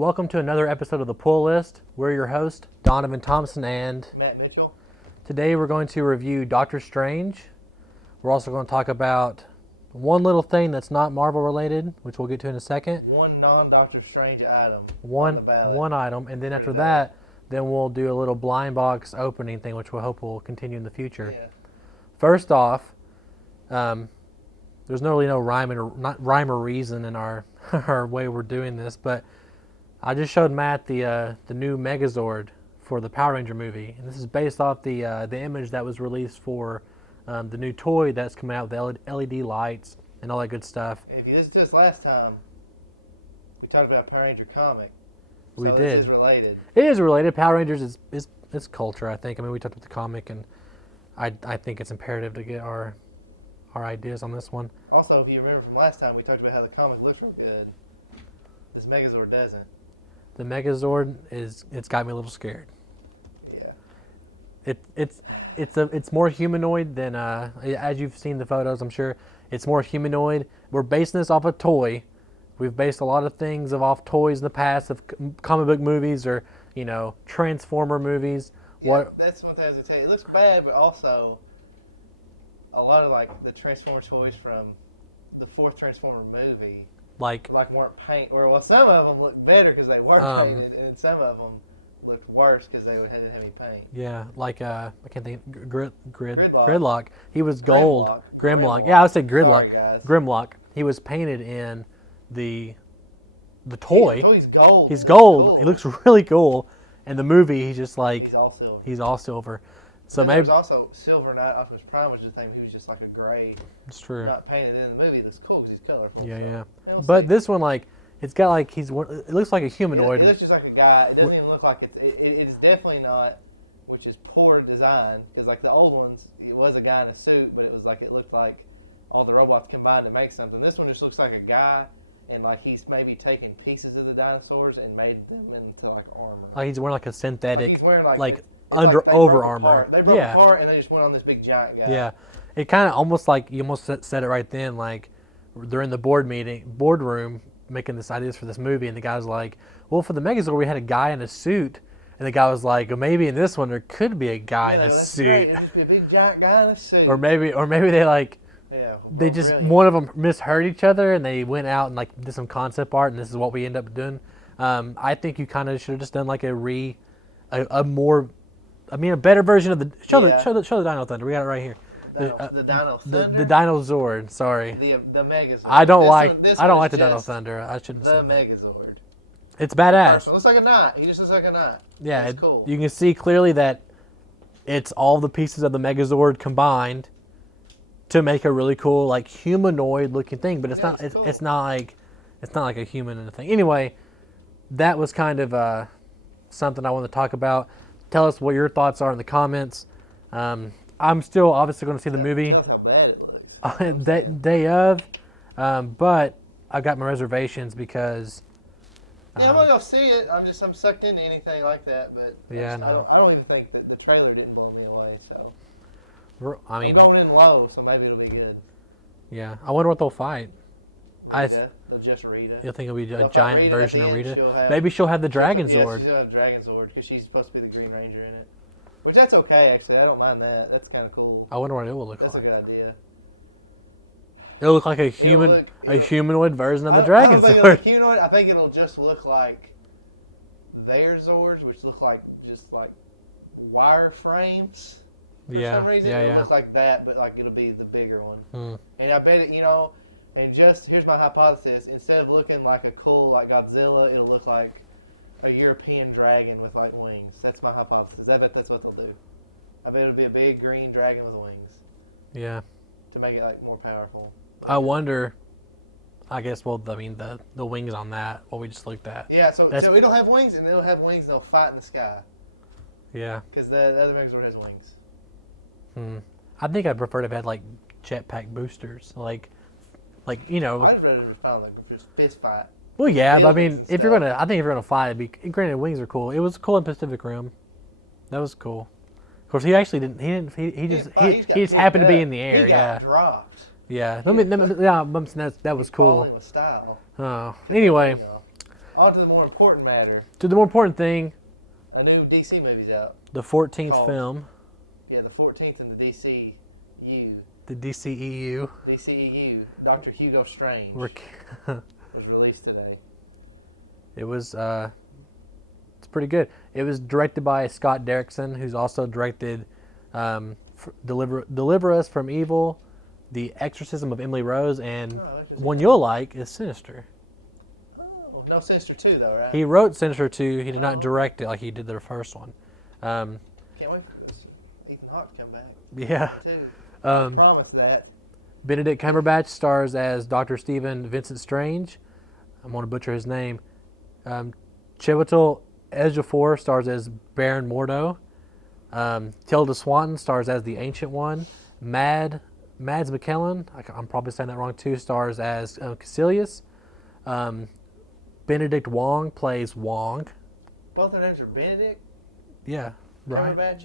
Welcome to another episode of The Pull List. We're your host, Donavon Thompson, and Matt Mitchell. Today we're going to review Doctor Strange. We're also going to talk about one little thing that's not Marvel related, which we'll get to in a second. One non-Doctor Strange item. One item, and then after that, then we'll do a little blind box opening thing, which we hope will continue in the future. Yeah. First off, there's no rhyme or reason in our our way we're doing this, but I just showed Matt the new Megazord for the Power Ranger movie, and this is based off the image that was released for the new toy that's coming out with LED lights and all that good stuff. And if you listened to us last time, we talked about Power Ranger comic. So We did. This is related. It is related. Power Rangers is culture, I think. I mean, we talked about the comic, and I think it's imperative to get our ideas on this one. Also, if you remember from last time, we talked about how the comic looks real good. This Megazord doesn't. The Megazord it's got me a little scared. Yeah. It's more humanoid than as you've seen the photos, I'm sure. It's more humanoid. We're basing this off a toy. We've based a lot of things off toys in the past, of comic book movies or Transformer movies. Yeah, that's one thing I was gonna tell you. It looks bad, but also a lot of like the Transformer toys from the fourth Transformer movie, like weren't painted. Or well, some of them looked better because they were painted, and some of them looked worse because they had heavy paint. Yeah, like I can't think. Gridlock. Gridlock. He was gold. Grimlock. Yeah, I would say Gridlock. Sorry, guys. Grimlock. He was painted in the toy. He's gold. He's gold. Cool. He looks really cool. In the movie, he's just like he's all silver. He's all silver. So and maybe there was also Silver Knight Optimus Prime, which is the thing. He was just like a gray. It's true. Not painted in the movie. It's cool because he's colorful. Yeah. So But this one, it's got it looks like a humanoid. It looks just like a guy. It doesn't even look like it's definitely not, which is poor design because like the old ones, it was a guy in a suit, but it looked like all the robots combined to make something. This one just looks like a guy, and like he's maybe taken pieces of the dinosaurs and made them into like armor. Like he's wearing like a synthetic, he's wearing over armor. They broke apart and they just went on this big giant guy. Yeah, it kind of almost like you almost said it right then. Like they're in the boardroom making this ideas for this movie, and the guy's like, "Well, for the Megazord, we had a guy in a suit," and the guy was like, well, "Maybe in this one there could be a guy in a suit." Great. There could be a big giant guy in a suit. Or maybe they like. Yeah, they just one of them misheard each other, and they went out and like did some concept art, and this is what we end up doing. I think you kind of should have just done like a better version of the show the Dino Thunder. We got it right here. The Dino Thunder. The Dino Zord. Sorry. The Megazord. I don't like the Dino Thunder. I shouldn't say the Megazord. It's badass. It looks like a knot. He just looks like a knot. Yeah, it's cool. You can see clearly that it's all the pieces of the Megazord combined to make a really cool like humanoid looking thing, but it's not like a human in a thing. Anyway, that was kind of something I wanted to talk about. Tell us what your thoughts are in the comments. I'm still obviously going to see the movie. Tell how bad it looks. Day of, but I've got my reservations because. Yeah, I'm gonna go see it. I'm sucked into anything like that, but yeah, I don't even think that the trailer didn't blow me away. So. I'm going in low, so maybe it'll be good. Yeah, I wonder what they'll fight. They'll just Rita. You think it'll be a giant version of Rita? Maybe she'll have the Dragon Zord. She'll have Dragon Zord because she's supposed to be the Green Ranger in it. Which that's okay, actually. I don't mind that. That's kind of cool. I wonder what it will look like. That's a good idea. It'll look like a humanoid version of the Dragon Zord. It'll look humanoid. I think it'll just look like their Zords, which look like just like wire frames. For some reason, it'll look like that, but like it'll be the bigger one. And I bet it, and just here's my hypothesis: instead of looking like a cool like Godzilla, it'll look like a European dragon with like wings. That's my hypothesis. I bet that's what they'll do. I bet it'll be a big green dragon with wings. Yeah. To make it like more powerful. I wonder. I guess the wings on that, what we just looked at. Yeah, so it'll have wings, and it'll have wings, and they'll fight in the sky. Yeah. Because the other Megazord has wings. I think I'd prefer to have had like jetpack boosters, like. I'd rather fight like just fist fight. Well, yeah, but I mean, if you're gonna fly, granted, wings are cool. It was cool in Pacific Rim. That was cool. Of course, he actually didn't. He just happened to be in the air. He got dropped. Yeah. That was cool. Falling with style. Oh, anyway. On to the more important matter. To the more important thing. A new DC movie's out. The 14th film. Yeah, the 14th in the DCU. The DCEU. DCEU. Dr. Hugo Strange was released today. It was, it's pretty good. It was directed by Scott Derrickson, who's also directed Deliver Us from Evil, The Exorcism of Emily Rose, and one you'll like is Sinister. Oh, no Sinister 2 though, right? He wrote Sinister 2. He did not direct it like he did the first one. Can't wait for this. Ethan Hawke to come back. Yeah. I promise that. Benedict Cumberbatch stars as Dr. Stephen Vincent Strange. I'm going to butcher his name. Chiwetel Ejiofor stars as Baron Mordo. Tilda Swinton stars as the Ancient One. Mads McKellen, I'm probably saying that wrong too, stars as Caecilius. Benedict Wong plays Wong. Both their names are Benedict? Yeah, right. Cumberbatch?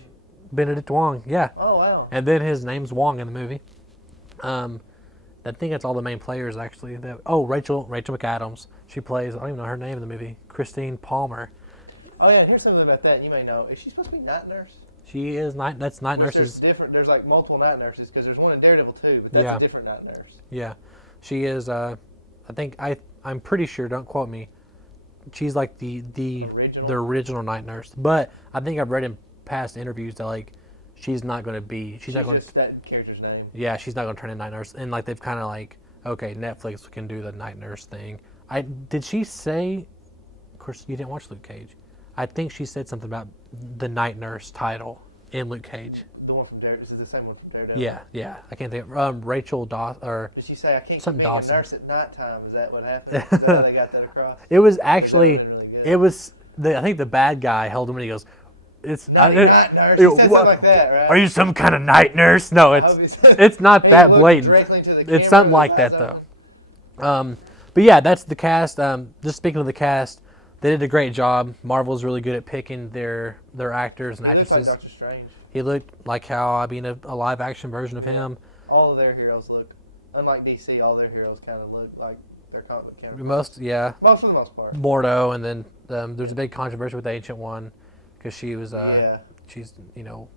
Benedict Wong, yeah. Oh, wow. And then his name's Wong in the movie. I think that's all the main players, actually. Rachel McAdams. She plays, I don't even know her name in the movie, Christine Palmer. Oh, yeah, here's something about that you may know. Is she supposed to be night nurse? She is that's night nurses. There's like multiple night nurses, because there's one in Daredevil too, but that's a different night nurse. Yeah. She is, I'm pretty sure, don't quote me, she's like the original night nurse. But I think I've read in past interviews that, like, she's not going to be... She's not going just that character's name. Yeah, she's not going to turn into night nurse. And, like, they've kind of, like, okay, Netflix can do the night nurse thing. Did she say... Of course, you didn't watch Luke Cage. I think she said something about the night nurse title in Luke Cage. The one from Daredevil? Is it the same one from Daredevil? Yeah. I can't think of... Rachel Dawson... Or did she say, I can't be a nurse at nighttime? Is that what happened? Is that how they got that across? It was actually... Really I think the bad guy held him and he goes... It's night nurse. He said something like that, right? Are you some kind of night nurse? No, it's not that blatant. It's something like that, though. But yeah, that's the cast. Just speaking of the cast, they did a great job. Marvel's really good at picking their actors and actresses. He looked like Doctor Strange. He looked like a live action version of him. All of their heroes look, unlike DC, all their heroes kind of look like their comic book characters. Most for the most part. Mordo, and then there's a big controversy with the Ancient One. Because she was, she's, been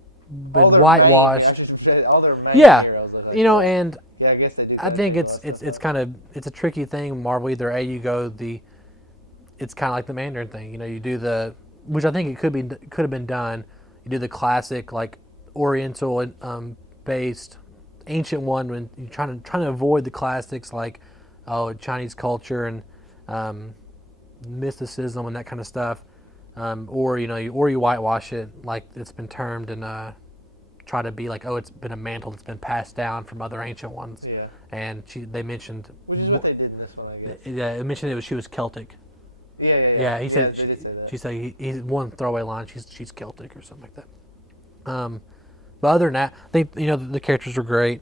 whitewashed. All their main heroes. And I guess they do. I think it's a tricky thing. Marvel, either you go it's kind of like the Mandarin thing. You do which I think it could have been done. You do the classic, like, Oriental based Ancient One, when you're trying to avoid the classics like Chinese culture and mysticism and that kind of stuff. Or you whitewash it like it's been termed and try to be like, it's been a mantle that's been passed down from other ancient ones. Yeah. And they mentioned, which is what they did in this one, I guess. Yeah, it mentioned she was Celtic. Yeah. He said they did say that. She said he's one throwaway line. She's Celtic or something like that. But other than that, I think the characters were great.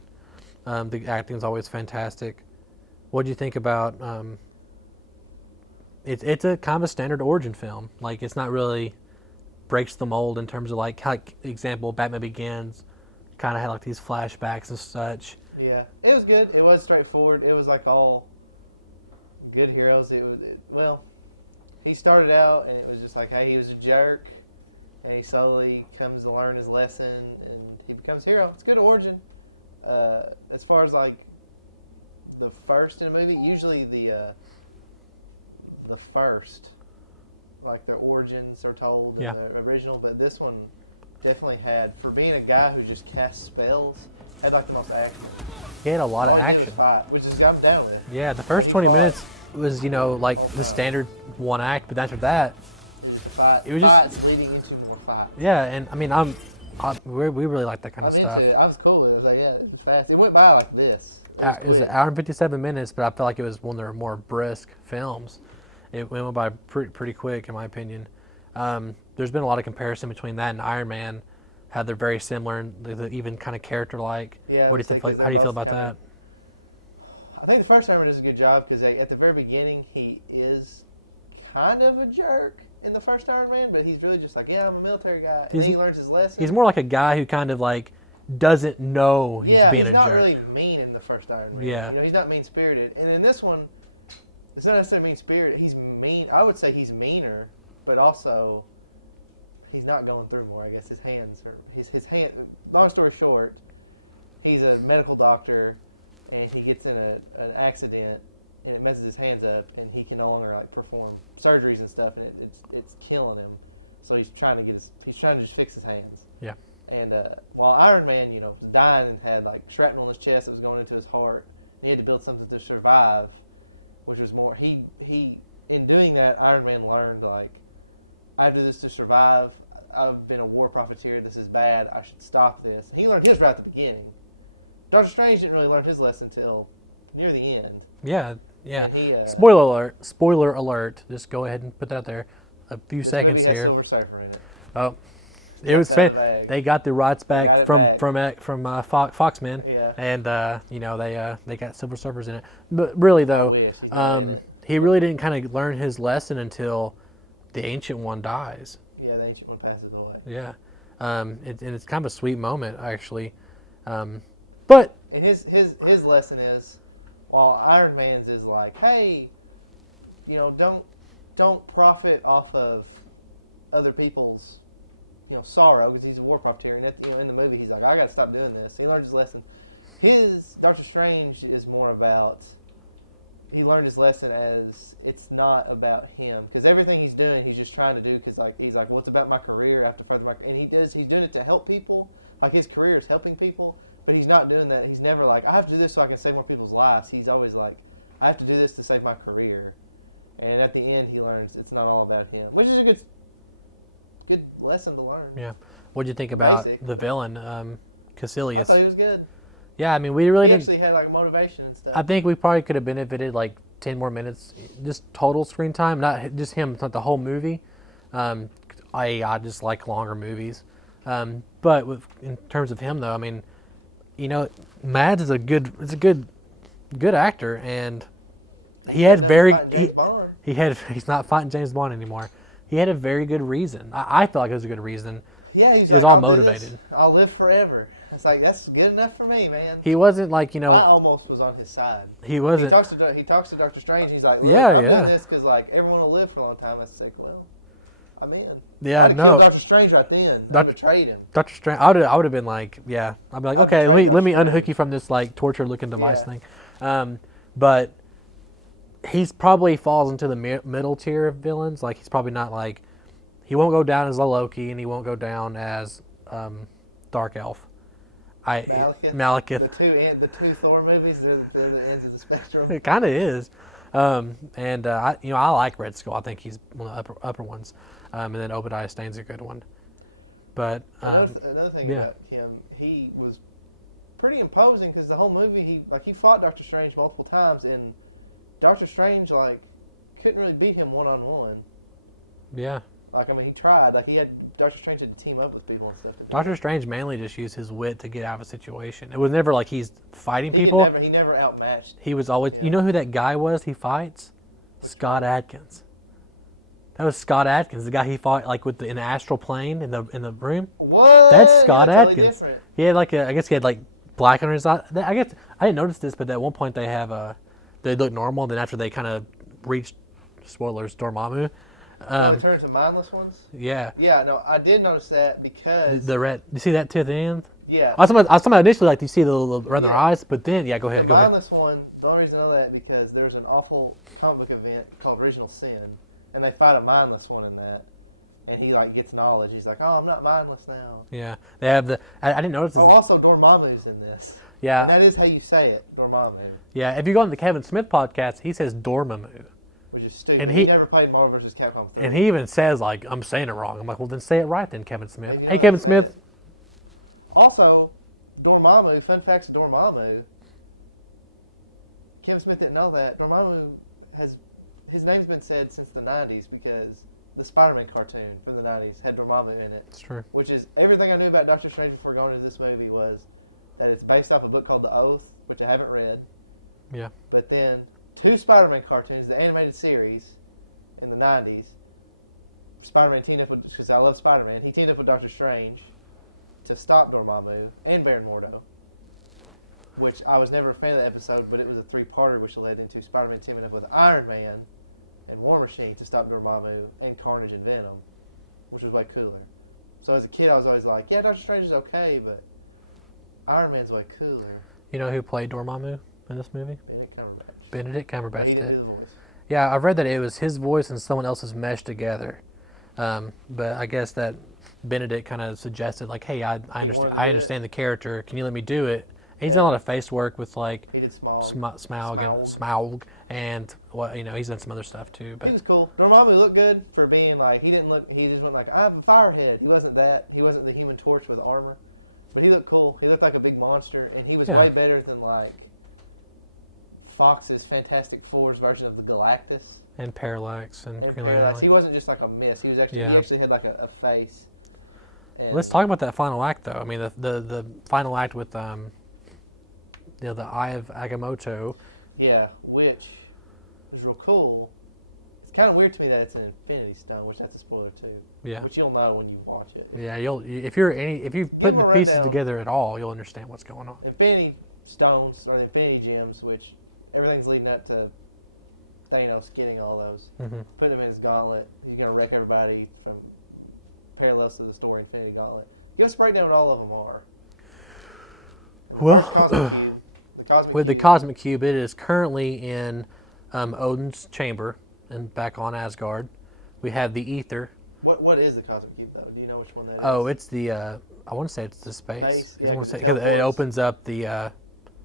The acting is always fantastic. What do you think about? It's a kind of a standard origin film. Like, it's not really breaks the mold in terms of, like example, Batman Begins kind of had like these flashbacks and such. Yeah, it was good. It was straightforward. It was like all good heroes. He started out and it was just like, hey, he was a jerk, and he slowly comes to learn his lesson and he becomes a hero. It's a good origin. As far as like the first in a movie, usually the first, like, their origins are told in the original, but this one definitely had, for being a guy who just casts spells, had like the most action. He had a lot of action. Which is, I'm down with it. Yeah, the first 20 minutes was, like the standard one act, but after that, it was just leading into more fight. Yeah, and I mean, we really like that kind of stuff. I was cool with it. I was like, yeah, it was fast. It went by like this. It was an hour and 57 minutes, but I felt like it was one of their more brisk films. It went by pretty quick, in my opinion. There's been a lot of comparison between that and Iron Man, how they're very similar and they're even kind of character-like. Yeah, what do you think? How do you feel about that? I think the first Iron Man does a good job because at the very beginning he is kind of a jerk in the first Iron Man, but he's really just like, I'm a military guy. And then he learns his lesson. He's more like a guy who kind of like doesn't know he's being a jerk. He's not really mean in the first Iron Man. Yeah. He's not mean-spirited. And in this one, It's not necessarily mean-spirited. He's mean. I would say he's meaner, but also he's not going through more. I guess his hands are his hand. Long story short, he's a medical doctor, and he gets in an accident, and it messes his hands up, and he can no longer like perform surgeries and stuff, and it's killing him. So he's trying to just fix his hands. Yeah. And while Iron Man, was dying and had like shrapnel in his chest that was going into his heart, he had to build something to survive, which was more. He in doing that, Iron Man learned like, I have to do this to survive. I've been a war profiteer. This is bad. I should stop this. And he learned his right at the beginning. Doctor Strange didn't really learn his lesson until near the end. Yeah, yeah. He, Spoiler alert! Spoiler alert! Just go ahead and put that there. A few seconds movie has here. Silver Surfer in it. Oh, it was they got the rights back from Foxman, yeah. And they got Silver Surfers in it. But really though, he really didn't kind of learn his lesson until the Ancient One dies. Yeah, the Ancient One passes away. Yeah, and it's kind of a sweet moment actually. But and his lesson is, while Iron Man's is like, hey, don't profit off of other people's sorrow, because he's a war profiteer, and in the movie he's like, I gotta stop doing this. He learned his lesson. His Doctor Strange is more about, he learned his lesson as it's not about him, because everything he's doing he's just trying to do because he's like, well, it's about my career. I have to further my, and he's doing it to help people. Like his career is helping people, but he's not doing that. He's never like, I have to do this so I can save more people's lives. He's always like, I have to do this to save my career. And at the end he learns it's not all about him, which is a good lesson to learn. Yeah. What did you think about the villain, Caecilius? I thought he was good. Yeah, I mean, we really didn't. He actually had like motivation and stuff. I think we probably could have benefited like 10 more minutes, just total screen time, not just him, not the whole movie. I just like longer movies. But in terms of him though, I mean, Mads is a good actor, and he had he's not fighting James Bond anymore. He had a very good reason. I felt like it was a good reason. Yeah, he was all motivated. I'll live forever. It's like, that's good enough for me, man. He wasn't like, I almost was on his side. He wasn't. He talks to Doctor Strange. He's like, I'm doing this because like everyone will live for a long time. I said, well, I'm in. Yeah, I'd no. Doctor Strange right then. I betrayed him. Doctor Strange. I would have been like, yeah. I'd be like, okay, let me unhook you from this like torture looking device thing. But he's probably falls into the middle tier of villains. Like he's probably not like, he won't go down as a Loki, and he won't go down as Dark Elf. Malekith. The two Thor movies, they're the ends of the spectrum. It kind of is. I like Red Skull. I think he's one of the upper ones. And then Obadiah Stane's a good one. But another thing about him, he was pretty imposing because the whole movie he fought Doctor Strange multiple times, and Doctor Strange couldn't really beat him one-on-one. Yeah. He tried. He had Doctor Strange to team up with people and stuff. Doctor Strange mainly just used his wit to get out of a situation. It was never like he's fighting people. He never outmatched. He was always. You know who that guy was? He fights Scott Adkins. That was Scott Adkins, the guy he fought in the astral plane in the room. What? That's Scott Adkins. Totally different. He had I guess he had black under his eye. I guess I didn't notice this, but at one point they look normal. Then after they kind of reached, spoilers, Dormammu. They turned to mindless ones? Yeah. Yeah, no, I did notice that because... The red... You see that too at the end? Yeah. I was talking about initially, you see the little around their eyes, but then, go ahead. The mindless one, the only reason I know that because there's an awful comic book event called Original Sin, and they fight a mindless one in that, and he, gets knowledge. He's like, oh, I'm not mindless now. Yeah. They have the... I didn't notice this. Oh, also, Dormammu's in this. Yeah. And that is how you say it, Dormammu. Yeah, if you go on the Kevin Smith podcast, he says Dormammu. Which is stupid. And he never played Marvel vs. Capcom 3. And he even says, I'm saying it wrong. I'm like, well, then say it right then, Kevin Smith. Hey, Kevin Smith. Also, Dormammu, fun facts of Dormammu. Kevin Smith didn't know that. Dormammu his name's been said since the 90s because the Spider-Man cartoon from the 90s had Dormammu in it. It's true. Which is, everything I knew about Doctor Strange before going into this movie was that it's based off a book called The Oath, which I haven't read. Yeah. But then, 2 Spider-Man cartoons, the animated series in the 90s, Spider-Man teamed up with, because I love Spider-Man, he teamed up with Doctor Strange to stop Dormammu and Baron Mordo. which I was never a fan of the episode, but it was a 3-parter, which led into Spider-Man teaming up with Iron Man and War Machine to stop Dormammu and Carnage and Venom, which was way cooler. So as a kid, I was always like, yeah, Doctor Strange is okay, but Iron Man's way cooler. You know who played Dormammu in this movie? Benedict Cumberbatch He did. do the voice. Yeah, I've read that it was his voice and someone else's meshed together. But I guess that Benedict kind of suggested, like, hey, I understand the character. Can you let me do it? And he's done a lot of face work with, like, he did Smaug and he's done some other stuff too. But he was cool. Dormammu looked good for being like, he just went like, I'm Firehead. He wasn't that. He wasn't the Human Torch with armor. But he looked cool. He looked like a big monster, and he was way better than, like, Fox's Fantastic Four's version of the Galactus. And Parallax and Parallax. He wasn't just like a mist. He was actually he actually had like a face. And let's talk about that final act, though. I mean, the final act with the Eye of Agamotto. Yeah, which is real cool. It's kind of weird to me that it's an Infinity Stone, which that's a spoiler too. Yeah. Which you'll know when you watch it. Yeah, if you've put the pieces together at all, you'll understand what's going on. Infinity Stones or the Infinity Gems, which everything's leading up to Thanos getting all those. Mm-hmm. Put him in his gauntlet. He's gonna wreck everybody from parallels to the story Infinity Gauntlet. Give us a breakdown what all of them are. Well, the Cosmic Cube, it is currently in Odin's chamber and back on Asgard. We have the Ether. What is the Cosmic Cube though? Do you know which one that is? Oh, it's the I want to say it's the space. Yeah, I want to say because it opens up the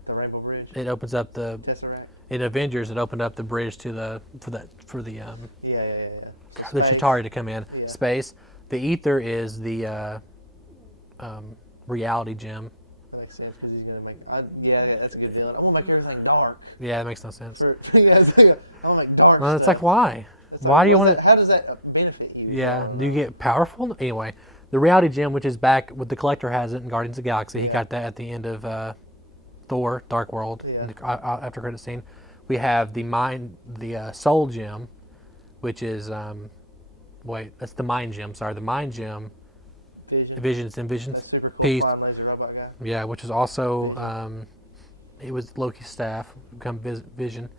Rainbow Bridge. It opens up the Tesseract. In Avengers, it opened up the bridge to the the Chitauri to come in. Yeah. Space. The Ether is the reality gem. That makes sense because he's gonna make. That's a good deal. I'm gonna make everything dark. Yeah, that makes no sense. I'm gonna make dark. Well, it's stuff. like why? It's Why like, do you want to? How does that benefit you? Yeah. Do you get powerful? Anyway, the reality gem, which is back with the Collector, has it in Guardians of the Galaxy. He got that at the end of Thor: Dark World. Yeah. In the after credit scene. We have the Soul Gem, which is that's the Mind Gem. Sorry, the Mind Gem. Visions. That's super cool. Piece. Flying laser robot guy. Yeah, which is also it was Loki's staff become Vision.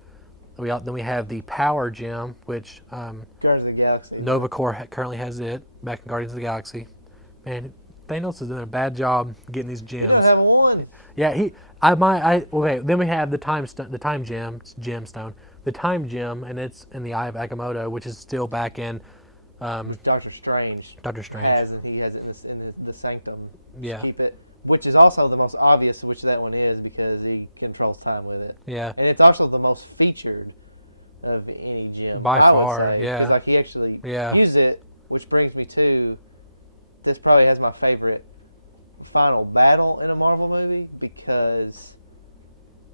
Then we have the Power Gem, which Guardians of the Galaxy. Nova Corps currently has it back in Guardians of the Galaxy. Man, Thanos is doing a bad job getting these gems. You don't have one. Yeah, okay. Then we have the Time Gemstone, the Time Gem, and it's in the Eye of Agamotto, which is still back in Doctor Strange. Has it. He has it in the Sanctum. Yeah. Keep it, which is also the most obvious of which that one is because he controls time with it. Yeah. And it's also the most featured of any gem. By far, yeah. Because like he actually used it, which brings me to this probably has my favorite final battle in a Marvel movie because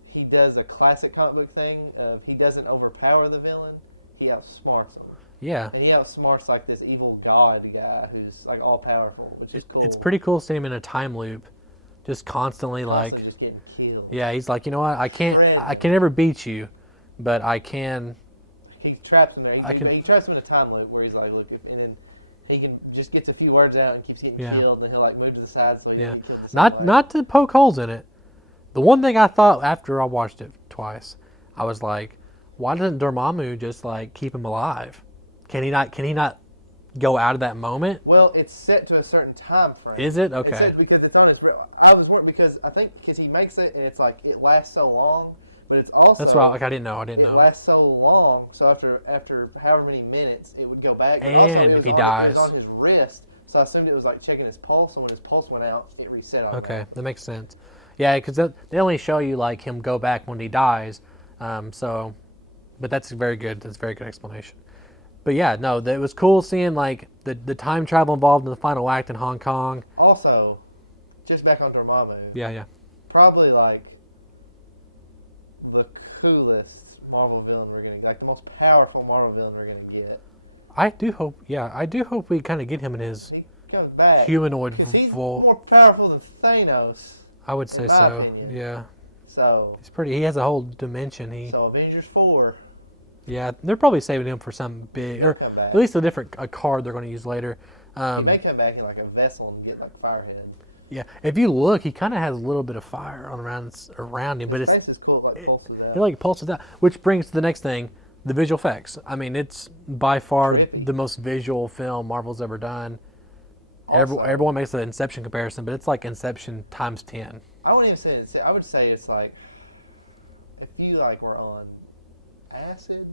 he does a classic comic book thing of he doesn't overpower the villain, he outsmarts him. Yeah. And he outsmarts like this evil god guy who's like all powerful, which is cool. It's pretty cool seeing him in a time loop, just constantly like. Just getting killed. Yeah, he's like, you know what? I can never beat you, but I can. He traps him there. He traps him in a time loop where he's like, look, and then he can just gets a few words out and keeps getting killed, and then he'll like move to the side so he can get killed. Not to poke holes in it. The one thing I thought after I watched it twice, I was like, why doesn't Dormammu just like keep him alive? Can he not go out of that moment? Well, it's set to a certain time frame. Is it? Okay. It's set because it's on his. I was worried because he makes it and it's like it lasts so long, but it's also. That's why I didn't know. It lasts so long, so after however many minutes, it would go back. And also, if he dies, it was on his wrist, so I assumed it was like checking his pulse. So when his pulse went out, it reset. Okay, that makes sense. Yeah, because they only show you like him go back when he dies. But that's very good. That's a very good explanation. But yeah, no, it was cool seeing like the time travel involved in the final act in Hong Kong. Also, just back on Dormammu. Yeah. Probably like the coolest Marvel villain we're gonna like the most powerful Marvel villain we're gonna get. I do hope we kind of get him in his humanoid he's more powerful than Thanos. I would say so. Opinion. Yeah. So he has a whole dimension. So Avengers 4. Yeah, they're probably saving him for something big, or at least a card they're going to use later. He may come back in like a vessel and get like Firehead. Yeah, if you look, he kind of has a little bit of fire on around him, but His face is cool, like pulses out. It like pulses out, which brings to the next thing, the visual effects. I mean, it's by far the most visual film Marvel's ever done. Everyone makes the Inception comparison, but it's like Inception times 10. I wouldn't even say it. I would say it's like if you like were on acid,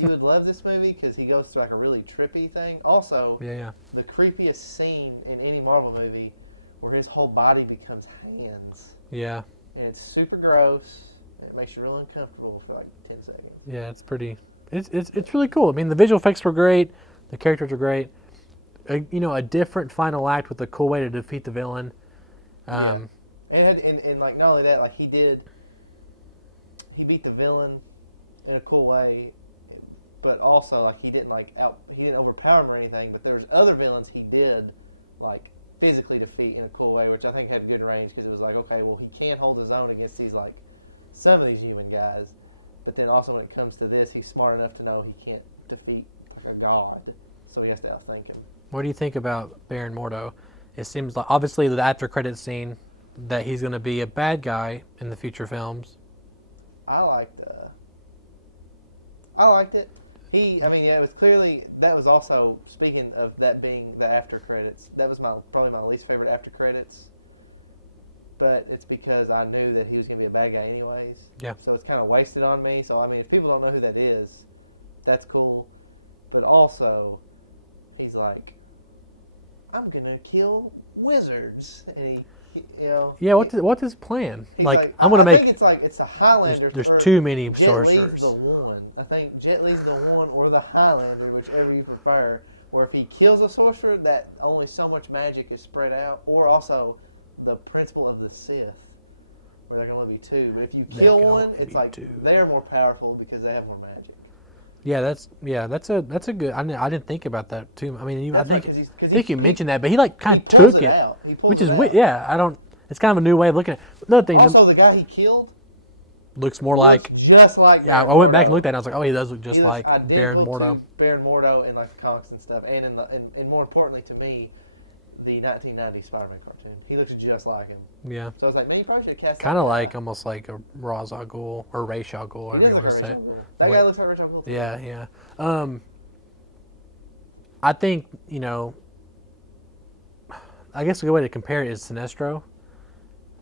you would love this movie because he goes through like a really trippy thing. Also, the creepiest scene in any Marvel movie where his whole body becomes hands. Yeah. And it's super gross. And it makes you real uncomfortable for like 10 seconds. Yeah, it's pretty. It's really cool. I mean, the visual effects were great. The characters were great. A different final act with a cool way to defeat the villain. And like not only that, like he beat the villain in a cool way, but also like he didn't overpower him or anything. But there was other villains he did like physically defeat in a cool way, which I think had good range because it was like, okay, well he can hold his own against these like some of these human guys, but then also when it comes to this, he's smart enough to know he can't defeat like a god, so he has to outthink him. What do you think about Baron Mordo? It seems like obviously the after credits scene that he's going to be a bad guy in the future films. I liked it. It was clearly, that was also, speaking of that being the after credits, that was probably my least favorite after credits. But it's because I knew that he was going to be a bad guy anyways. Yeah. So it's kind of wasted on me. So, I mean, if people don't know who that is, that's cool. But also, he's like, I'm going to kill wizards. And Yeah, what's his plan? Like, I'm gonna I make. think it's like it's a Highlander. There's too many Jet sorcerers. Li's the one. I think Jet Li's the one, or the Highlander, whichever you prefer. Where if he kills a sorcerer, that only so much magic is spread out. Or also, the principle of the Sith, where there can only be two. But if you kill one, it's like they're more powerful because they have more magic. Yeah, that's a good. I didn't think about that too. I mean, I think you mentioned that, but he like kind of took it, which is weird. Yeah, I don't. It's kind of a new way of looking at it. Another thing. Also, the guy he killed looks more like. Just like. Yeah, I went back and looked at it. And I was like, oh, he does look just like Baron Mordo. Baron Mordo in like the comics and stuff, and and more importantly to me, the 1990 Spider-Man cartoon. He looks just like him. Yeah. So I was like, man, you probably should have cast. Kind of like almost like a Ra's al Ghul or Ra's al Ghul, whatever you want to say. That guy looks like Ra's al Ghul. Yeah. I think I guess a good way to compare it is Sinestro.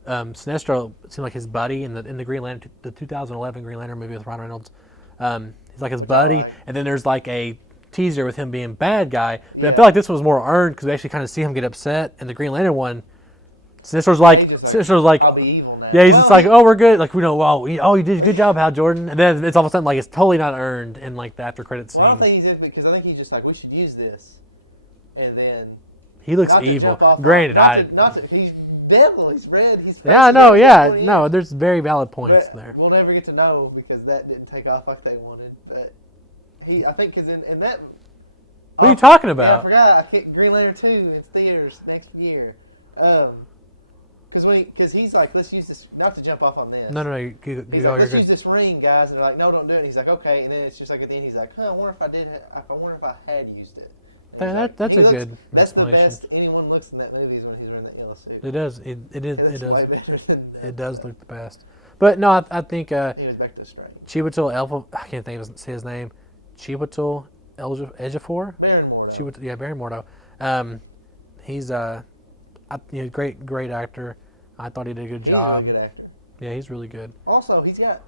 Sinestro seemed like his buddy in the Green Lantern, the 2011 Green Lantern movie with Ryan Reynolds. He's like his buddy, and then there's like a teaser with him being bad guy. But I feel like this was more earned because we actually kind of see him get upset. In the Green Lantern one, Sinestro's like, I'll be evil now. Yeah, he's just like, oh, we're good. Like, you did a good job, Hal Jordan. And then it's all of a sudden like it's totally not earned in like the after credits scene. Well, I don't think he's in because I think he's just like, we should use this, and then he looks evil. Granted, he's devil. He's red. He's no. There's very valid points there. We'll never get to know because that didn't take off like they wanted. But I think, because in that. What are you talking about? I forgot. Green Lantern 2 in theaters next year. Because he's like, let's use this, not to jump off on this. No, let's use this ring, guys. And they're like, no, don't do it. And he's like, okay. And then it's just like at the end, he's like, I wonder if I had used it. That's a good explanation. That's the best anyone looks in that movie is when he's wearing that yellow suit. It does. It does. Way better than it does look the best. But no, I think he was back to straight. Chiwetel I can't say his name. Chiwetel Ejiofor. Baron Mordo. Baron Mordo. He's great actor. I thought he did a good job. He's a good actor. Yeah, he's really good. Also, he's got.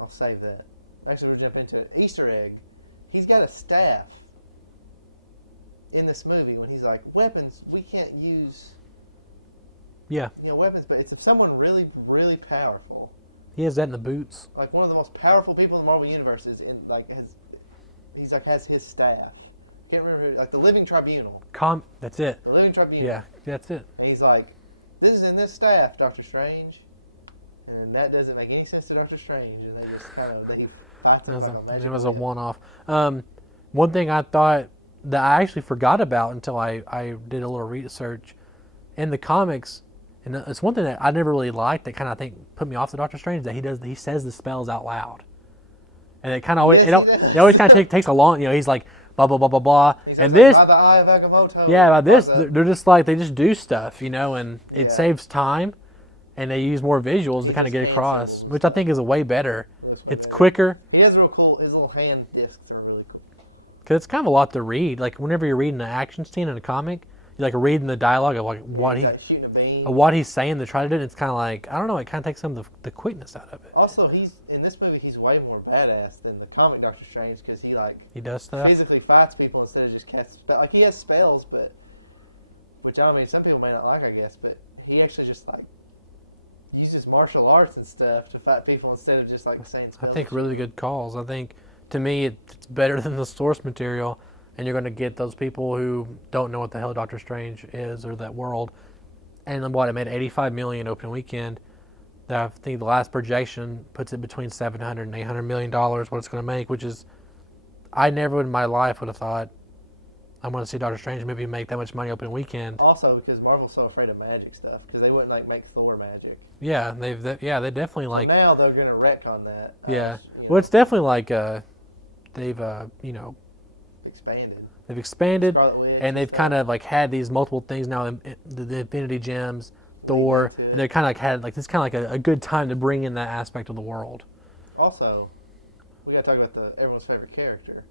I'll save that. Actually, we'll jump into it. Easter egg. He's got a staff in this movie when he's like, weapons, we can't use. Yeah. Weapons, but it's someone really, really powerful. He has that in the boots. Like one of the most powerful people in the Marvel Universe has his staff. Can't remember who, like the Living Tribunal. That's it. The Living Tribunal. Yeah, that's it. And he's like, this is in this staff, Doctor Strange. And that doesn't make any sense to Doctor Strange. And they just kind of, it was a one-off. One thing I thought that I actually forgot about until I did a little research in the comics, and it's one thing that I never really liked that kind of put me off the Doctor Strange, that he says the spells out loud, and it kind of always it always kind of takes a long, he's like blah blah blah blah blah. He's And like, this, by the eye of Agamotto. yeah, by this, By the- they're just like they just do stuff, you know, and it Yeah. saves time, and they use more visuals to He kind of just get hand across, symbols and which I stuff. think is a way better. Looks way It's better. quicker. He has real cool. His little hand discs are really cool. Cause it's kind of a lot to read. Like whenever you're reading an action scene in a comic, you're like reading the dialogue of like He's like shooting a beam. what he's saying to try to do it. It's kind of like I don't know. It kind of takes some of the quickness out of it. Also, he's in this movie. He's way more badass than the comic Doctor Strange because He does stuff. physically fights people instead of just casting spells. Like he has spells, but which I mean, some people may not like, I guess. But he actually just like uses martial arts and stuff to fight people instead of just like saying I spells. think really good calls. I think to me it's better than the source material, and you're going to get those people who don't know what the hell Doctor Strange is or that world. And what, it made 85 million opening weekend. I think the last projection puts it between 700 and 800 million dollars. What it's going to make, which is I never in my life would have thought I'm going to see Doctor Strange maybe make that much money opening weekend. Also, because Marvel's so afraid of magic stuff, because they wouldn't like make Thor magic. Yeah, they definitely like. Now they're gonna retcon that. Yeah, You know, well, it's definitely like they've expanded. they've expanded, Scarlet Witch and they've stuff. kind of like had these multiple things now. The Infinity Gems, Thor, Leading to and they're kind of like had like this kind of like a good time to bring in that aspect of the world. Also, we gotta talk about everyone's favorite character,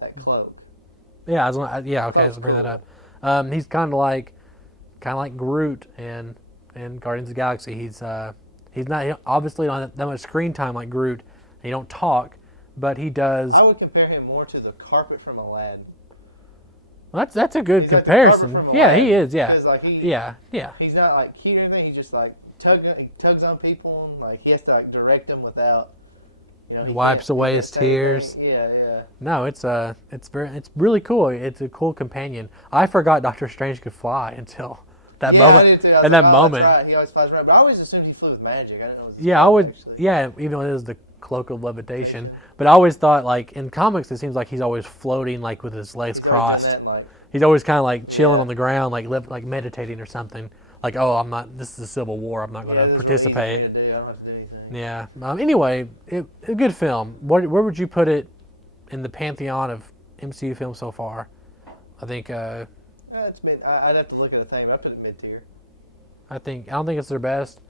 that cloak. Yeah, okay, let's bring that up. He's kind of like Groot and Guardians of the Galaxy. He's not obviously don't have that much screen time like Groot. And he don't talk, but he does. I would compare him more to the carpet from Aladdin. Well, that's a good He's like the comparison. carpet from Yeah, Aladdin, he is. Yeah, because, like, yeah. He's not like cute or anything. He just like tugs on people and like he has to like direct them without. He wipes away his tears. Yeah. No, it's really cool. It's a cool companion. I forgot Doctor Strange could fly until that moment. I did too. I was And like, that oh, moment. That's right. He always flies around, but I always assumed he flew with magic. I didn't know. It was Yeah, I would. actually. Yeah, even though it is the cloak of levitation, but I always thought like in comics it seems like he's always floating like with his legs He's always done crossed. that in, like, He's always kind of like chilling Yeah. on the ground, like meditating or something. Like, oh, I'm not. This is a civil war. I'm not going to this is what participate. he's gonna do. I don't have to do anything. Yeah. Anyway, a good film. Where would you put it in the pantheon of MCU films so far? I think. It's mid. I'd have to look at a thing. I'd put it mid tier. I don't think it's their best.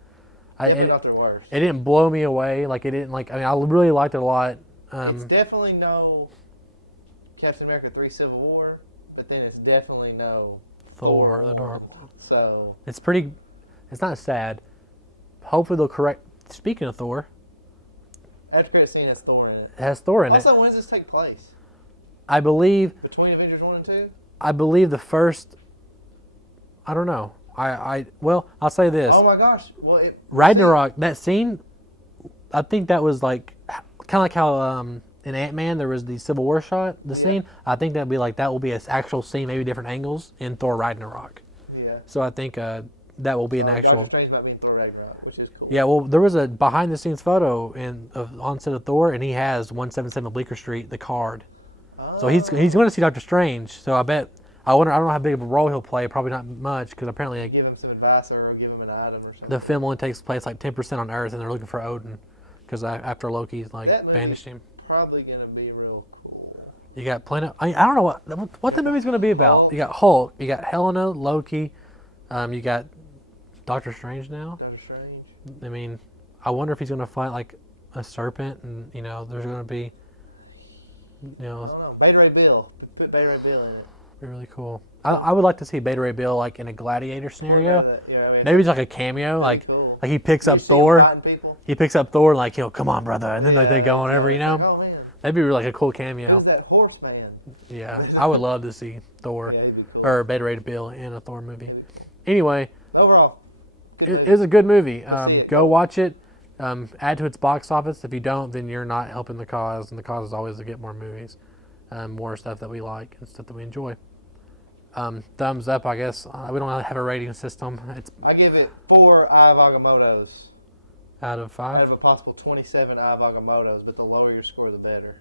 Definitely not their worst. It didn't blow me away. Like it didn't. Like I mean, I really liked it a lot. It's definitely no Captain America 3 Civil War, but then it's definitely no Thor: The Dark World. So It's pretty. It's not sad. Hopefully they'll correct. Speaking of Thor, after credit scene has Thor in it. it has Thor in it. Also, when does this take place? I believe. Between Avengers 1 and 2? I believe the first. I don't know. Well, I'll say this. Oh my gosh! Well, Ragnarok. That scene. I think that was like kind of like how in Ant-Man there was the Civil War shot. The scene. I think that will be an actual scene, maybe different angles in Thor Ragnarok. Yeah. So I think that will be an actual. Doctor Strange might mean Thor Ragnarok, which is cool. Yeah, well, there was a behind-the-scenes photo on set of Thor, and he has 177 Bleecker Street, the card. So he's going to see Doctor Strange. So I don't know how big of a role he'll play. Probably not much, because apparently Give him some advice or give him an item or something. the film only takes place like 10% on Earth, and they're looking for Odin, because after Loki's like That movie's banished him. Probably gonna be real cool. You got plenty. I don't know what the movie's going to be about. Hulk. You got Hulk. You got Helena, Loki. You got Doctor Strange now. Doctor Strange. I mean, I wonder if he's going to fight like a serpent, and there's going to be, I don't know. Beta Ray Bill. Put Beta Ray Bill in it. be really cool. I would like to see Beta Ray Bill like in a gladiator scenario. Yeah, I mean, Maybe it's like a cameo, like cool. he picks up You see him Thor. fighting people? He picks up Thor and like, come on, brother, and then like they go on over, Like, oh man, That'd be like a cool cameo. who's that horseman? Yeah, I would love to see Thor Yeah, it'd be cool. or Beta Ray Bill in a Thor movie. Anyway, Overall, it was a good movie. see it. Go watch it. Add to its box office. If you don't, then you're not helping the cause, and the cause is always to get more movies, more stuff that we like and stuff that we enjoy. Thumbs up, I guess. We don't have a rating system. It's I give it 4 Eye of Agamottos out of out 5. of a possible 27 Eye of Agamottos, but the lower your score, the better.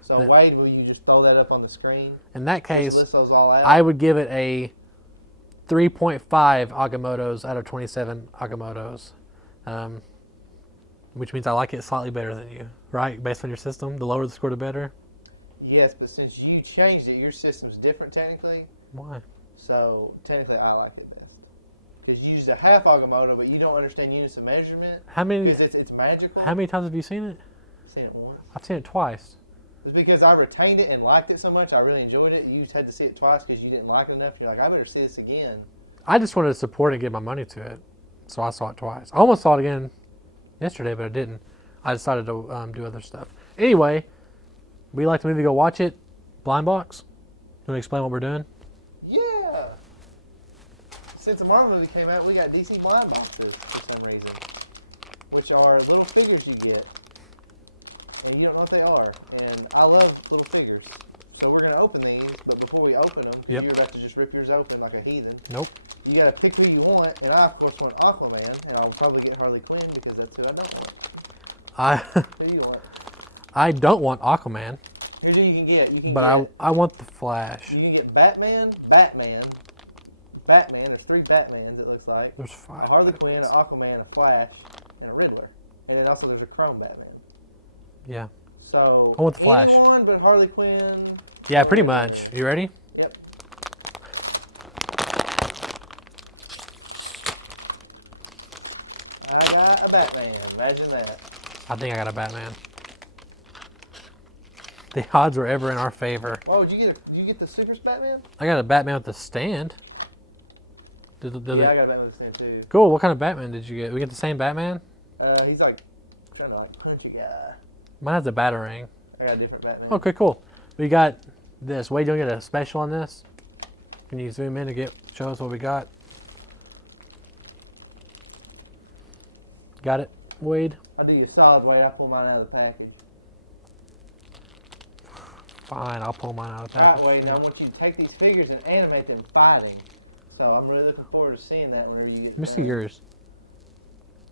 So But- Wade, will you just throw that up on the screen? In that Just case, list those all out. I would give it a 3.5 Agamottos out of 27 Agamottos, which means I like it slightly better than you, right? Based on your system, the lower the score, the better. Yes, but since you changed it, your system's different technically. Why? So technically, I like it best because you used a half Agamotto, but you don't understand units of measurement. How many? Because it's magical. How many times have you seen it? I've seen it once. I've seen it twice. It's because I retained it and liked it so much. I really enjoyed it. You just had to see it twice because you didn't like it enough. You're like, I better see this again. I just wanted to support it and give my money to it, so I saw it twice. I almost saw it again yesterday, but I didn't. I decided to do other stuff. Anyway, we like the movie. Go watch it. Blind box. You want to explain what we're doing? Yeah. Since the Marvel movie came out, we got DC blind boxes for some reason, which are little figures you get, and you don't know what they are. And I love little figures, so we're gonna open these. But before we open them, you're about to just rip yours open like a heathen. Nope. You gotta pick who you want, and I of course want Aquaman, and I'll probably get Harley Quinn because that's who I don't want. Who do you want? I don't want Aquaman. Here's who you can get. I want the Flash. You can get Batman. There's 3 Batmans, it looks like. There's 5. A Harley Quinn, an Aquaman, a Flash, and a Riddler. And then also there's a Chrome Batman. Yeah. So I want the Flash. Anyone but Harley Quinn. Yeah, pretty much. You ready? Yep. I got a Batman. Imagine that. I think I got a Batman. The odds were ever in our favor. Oh, did you get the Super Batman? I got a Batman with the stand. I got a Batman with the stand too. Cool. What kind of Batman did you get? We get the same Batman? He's like kind of like punchy guy. Mine has a Batarang. I got a different Batman. Okay, cool. We got this. Wade, you want to get a special on this? Can you zoom in to show us what we got? Got it, Wade? I'll do you a solid, Wade. I'll pull mine out of the package. Fine, I'll pull mine out of the package. Alright, Wade, now I want you to take these figures and animate them fighting. So I'm really looking forward to seeing that whenever you get Let me see yours.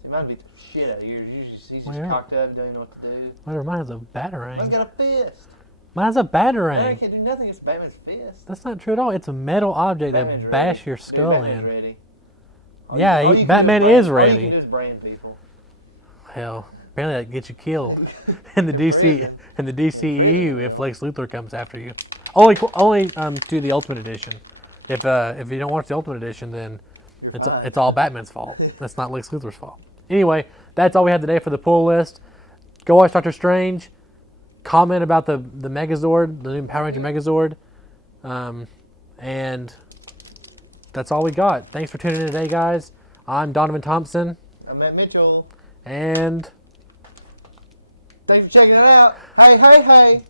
It might be the shit out of yours. He's just cocked up and don't even know what to do. Whatever, mine has a Batarang. Mine's got a fist. Mine has a Batarang. Man, I can't do nothing against Batman's fist. That's not true at all. It's a metal object that bash your skull Batman's in. ready. Batman is ready. All you can do is brand people. Hell, apparently that gets you killed in the DCEU if Lex Luthor comes after you. Only do the Ultimate Edition. If you don't watch the Ultimate Edition, then it's all Batman's fault. That's not Lex Luthor's fault. Anyway, that's all we have today for the pull list. Go watch Doctor Strange. Comment about the Megazord, the new Power Ranger Megazord. And that's all we got. Thanks for tuning in today, guys. I'm Donavon Thompson. I'm Matt Mitchell. And thanks for checking it out. Hey, hey, hey.